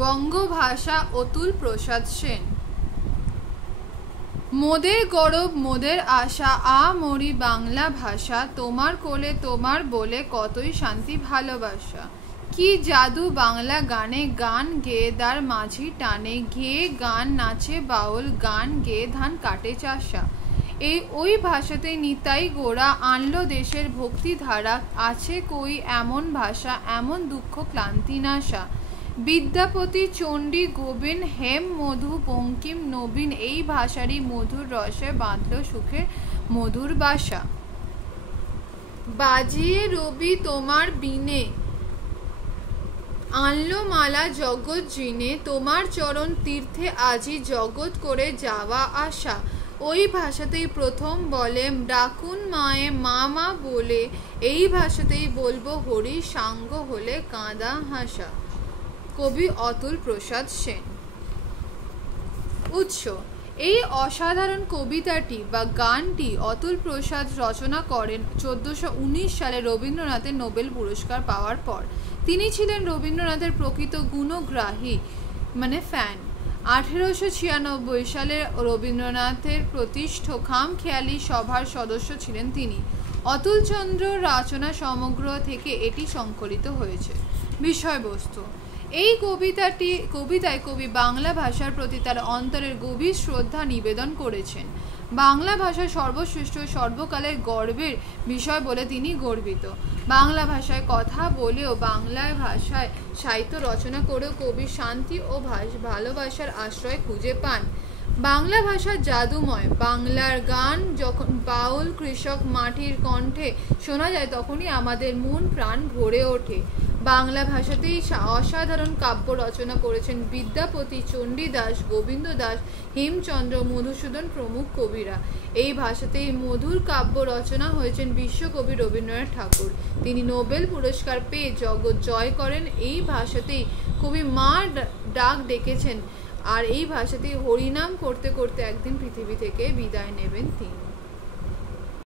বঙ্গভাষা অতুল প্রসাদ সেন। মোদের গৌরব মোদের আশা মরি বাংলা ভাষা, তোমার কোলে তোমার বলে কতই শান্তি ভালোবাসা। কি জাদু বাংলা গানে, গান গেয়ে দার মাঝি টানে, গেয়ে গান নাচে বাউল, গান গেয়ে ধান কাটে চাষা। ওই ভাষাতে নিতাই গোড়া আনলো দেশের ভক্তিধারা, আছে কই এমন ভাষা এমন দুঃখ ক্লান্তি নাশা। বিদ্যাপতি চণ্ডী গোবিন হেম মধু বঙ্কিম নবীন, এই ভাষারই মধুর রসে বাঁধল সুখে মধুর বাসা। বাজিয়ে রবি তোমার বিনে আনলো মালা জগৎ জিনে, তোমার চরণ তীর্থে আজি জগৎ করে যাওয়া আসা। ওই ভাষাতেই প্রথম বলে ডাকুন মায়ে মা মা বলে, এই ভাষাতেই বলবো হরি সাঙ্গ হলে কাঁদা হাসা। কবি অতুল প্রসাদ সেন। উৎস: এই অসাধারণ কবিতাটি বা গানটি অতুল প্রসাদ রচনা করেন 1419 সালে রবীন্দ্রনাথের নোবেল পুরস্কার পাওয়ার পর। তিনি ছিলেন রবীন্দ্রনাথের প্রকৃত গুণগ্রাহী ফ্যান। 1896 সালে রবীন্দ্রনাথের প্রতিষ্ঠ খামখেয়ালি সভার সদস্য ছিলেন তিনি। অতুলচন্দ্র রচনা সমগ্র থেকে এটি সংকলিত হয়েছে। বিষয়বস্তু: এই কবিতায় কবি বাংলা ভাষার প্রতি তার অন্তরের গভীর শ্রদ্ধা নিবেদন করেছেন। বাংলা ভাষা সর্বশ্রেষ্ঠ সর্বকালের গর্বের বিষয় বলে তিনি গর্বিত। বাংলা ভাষায় কথা বলেও বাংলা ভাষায় সাহিত্য রচনা করেও কবি শান্তি ও ভালোবাসার আশ্রয় খুঁজে পান। বাংলা ভাষা জাদুময়। বাংলার গান যখন বাউল কৃষক মাটির কণ্ঠে শোনা যায়, তখনই আমাদের মন প্রাণ ভরে ওঠে। বাংলা ভাষাতেই অসাধারণ কাব্য রচনা করেছেন বিদ্যাপতি, চণ্ডীদাস, গোবিন্দ দাস, হেমচন্দ্র, মধুসূদন প্রমুখ কবিরা। এই ভাষাতেই মধুর কাব্য রচনা হয়েছেন বিশ্বকবি রবীন্দ্রনাথ ঠাকুর। তিনি নোবেল পুরস্কার পেয়ে জগৎ জয় করেন। এই ভাষাতেই কবি মা ডাক ডেকেছেন, আর এই ভাষাতেই হরিনাম করতে করতে একদিন পৃথিবী থেকে বিদায় নেবেন তিনি।